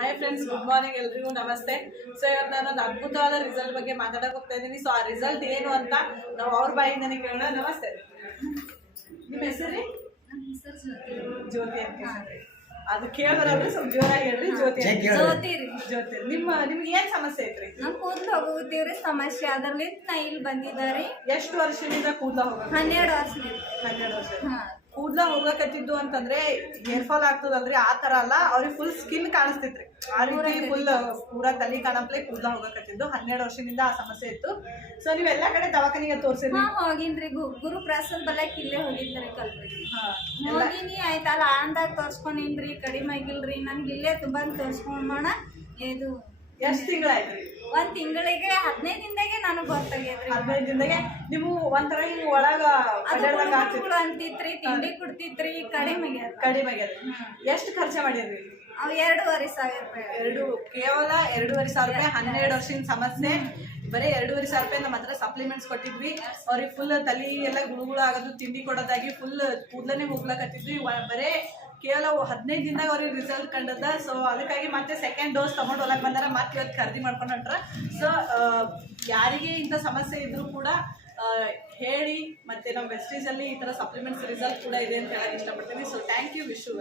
Hi friends, good morning ಎಲ್ರಿಗೂ ನಮಸ್ತೆ. So ಇವತ್ತು ನಾನು ಒಂದು ಅದ್ಭುತವಾದ ರಿಸಲ್ಟ್ ಬಗ್ಗೆ ಮಾತಾಡಕ್ಕೆ ಹೋಗ್ತಾ ಇದ್ದೀನಿ. ಸೊ ಆ ರಿಸಲ್ಟ್ ಏನು ಅಂತ ನಾವು ಅವ್ರ ಬಾಯಿಂದನೇ ಕೇಳೋಣ. ನಮಸ್ತೆ, ನಿಮ್ಮ ಹೆಸರು? ಜ್ಯೋತಿ ಅಂತ. ಅದು ಕೇಳೋರಾದ್ರೆ ಸ್ವಲ್ಪ ಜೋರಾಗಿ ಹೇಳ್ರಿ. ಜ್ಯೋತಿ ಜ್ಯೋತಿ ನಿಮ್ಗೆ ಏನ್ ಸಮಸ್ಯೆ ಐತ್ರಿ? ನಮ್ ಕೂದಲು ಹೋಗುತ್ತೀವ್ರಿ ಸಮಸ್ಯೆ, ಅದ್ರಲ್ಲಿ ನಾ ಇಲ್ಲಿ ಬಂದಿದ್ದಾರೆ. ಎಷ್ಟು ವರ್ಷದಿಂದ ಕೂದಲ ಹೋಗ? 12 ವರ್ಷ. 12 ವರ್ಷ ಕೂದಲ ಹೋಗಕತ್ತಿದ್ದು ಅಂತಂದ್ರೆ ಹೇರ್ ಫಾಲ್ ಆಗ್ತದಲ್ರಿ, ಆ ತರ ಅಲ್ಲ, ಅವ್ರಿಗೆ ಫುಲ್ ಸ್ಕಿನ್ ಕಾಣಿಸ್ತಿತ್ರಿ. ಆ ರೀತಿ ಫುಲ್ ಪೂರಾ ತಲೆ ಕಾಣಪ್ಲೆ ಕೂದಲ ಹೋಗಕತ್ತಿದ್ದು. 12 ವರ್ಷದಿಂದ ಆ ಸಮಸ್ಯೆ ಇತ್ತು. ಸೊ ನೀವ್ ಎಲ್ಲಾ ಕಡೆ ದವಾಖಾನಿಗೆ ತೋರ್ಸಿದ್ರಿ? ಹೋಗಿನ್ರಿ, ಗುರುಪ್ರಸಾದ್ ಬಲಕ್ ಇಲ್ಲೇ ಹೋಗಿದ್ರಿ ಕಲ್ಪಡಿ. ಹೋಗಿನಿ ಆಯ್ತಲ್ಲ, ಅಂದಾಗ ತೋರ್ಸ್ಕೊಂಡಿನ್ರಿ, ಕಡಿಮೆ ಆಗಿಲ್ರಿ. ನನ್ಗೆ ಇಲ್ಲೇ ತುಂಬಾ ತೋರ್ಸ್ಕೊಂಡ್ ಇದು ಎಷ್ಟ್ ತಿಂಗಳಾಯ್ತ್ರಿ? 1 ತಿಂಗಳಿಗೆ 15 ದಿನದಾಗೆ ನನಗ್ ಗೊತ್ತಾಗೈತ್ರಿ. 15 ದಿನದಾಗೆ ನೀವು ಒಂಥರ ಹಿಂಗ್ ಒಳಗ ಅಂತಿತ್ರಿ, ತಿಂಡಿ ಕುಡ್ತಿತ್ರಿ, ಕಡಿಮೆ ಆಗ್ಯದ. ಎಷ್ಟು ಖರ್ಚ ಮಾಡಿದ್ರಿ? ಅವ್ 2.5 ಸಾವಿರ ರೂಪಾಯಿ. ಕೇವಲ 2.5 ಸಾವಿರ ರೂಪಾಯಿ. 12 ವರ್ಷದ ಸಮಸ್ಯೆ, ಬರೀ 2.5 ಸಾವಿರ ರೂಪಾಯಿ ನಮ್ಮ ಹತ್ರ ಸಪ್ಲಿಮೆಂಟ್ಸ್ ಕೊಟ್ಟಿದ್ವಿ. ಅವ್ರಿಗೆ ಫುಲ್ ತಲೆ ಎಲ್ಲ ಗುಳುಗುಳು ಆಗೋದು, ತಿಂಡಿ ಕೊಡೋದಾಗಿ ಫುಲ್ ಕೂದಲನೇ ಹೋಗ್ಲಕತ್ತಿದ್ವಿ. ಬರೇ ಕೇವಲ 15 ದಿನದಾಗ ಅವ್ರಿಗೆ ರಿಸಲ್ಟ್ ಕಂಡದ. ಸೊ ಅದಕ್ಕಾಗಿ ಮತ್ತೆ ಸೆಕೆಂಡ್ ಡೋಸ್ ತಗೊಂಡು ಹೊಲಕ್ಕೆ ಬಂದಾರ. ಮತ್ತೆ ಇವತ್ತು ಖರೀದಿ ಮಾಡ್ಕೊಂಡು ಹೊಂಟ್ರ. ಸೊ ಯಾರಿಗೆ ಇಂಥ ಸಮಸ್ಯೆ ಇದ್ರೂ ಕೂಡ ಹೇಳಿ. ಮತ್ತೆ ನಮ್ಮ ವೆಸ್ಟೀಸಲ್ಲಿ ಈ ಥರ ಸಪ್ಲಿಮೆಂಟ್ಸ್ ರಿಸಲ್ಟ್ ಕೂಡ ಇದೆ ಅಂತ ಹೇಳಕ್ಕೆ ಇಷ್ಟಪಡ್ತೀನಿ. So thank you, wish you.